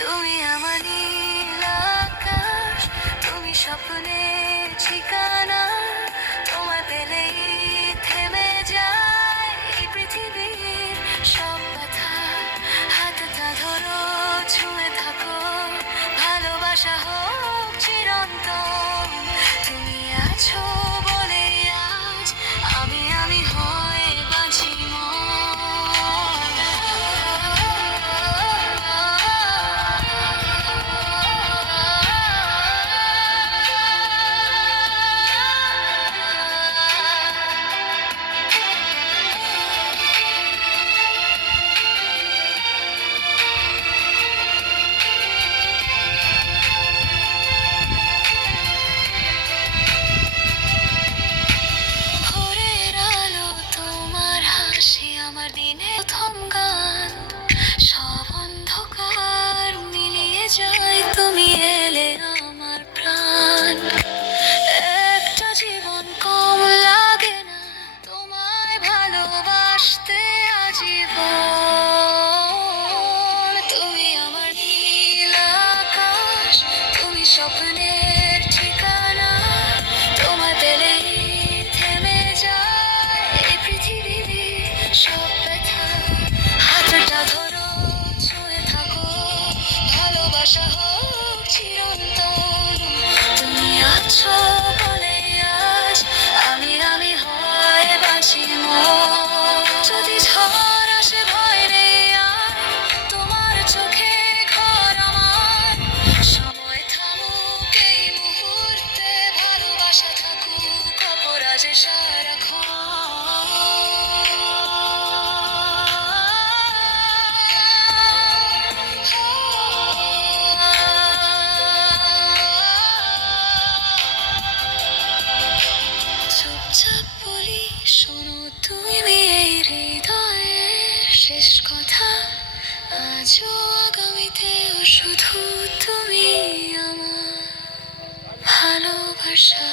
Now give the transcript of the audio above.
তুমি আমার নীল আকাশ, তুমি স্বপ্নের ঠিকানা। তোমায় পেলেই থেমে যায় এই পৃথিবীর সব ব্যথা। হাতটা ধরো, ছুঁয়ে থাকো, ভালোবাসা হোক চিরন্তন। তুমি আছো বলে আজ আমি হয়ে বাঁচি ভোরের আলো, তোমার হাসি আমার দিনে প্রথম গান। সব অন্ধকার মিলিয়ে যায়, তুমি এলে আমার প্রাণ। একটা জীবন কম লাগে না তোমায় ভালোবাসতে আজীবন। তুমি আমার নীল আকাশ, তুমি স্বপ্নের ঠিকানা। তোমায় পেলেই থেমে যায় এই পৃথিবীর সব ব্যথা। হাতটা ধরো, ছুঁয়ে থাকো, ভালোবাসা হোক চিরন্তন। তুমি আছো বলে আজ আমি হয়ে বাঁচি যদি ঝড় আসে ভয় নেই আর, তোমার চোখে ঘর আমার। সময় থামুক এই মুহূর্তে, ভালোবাসা থাকুক অপরাজে সারাক্ষণ। চুপচাপ বলি শোনো তুমি এই হৃদয়ের শেষ কথা। আজও আগামীতেও শুধু তুমি আমার ভালোবাসা।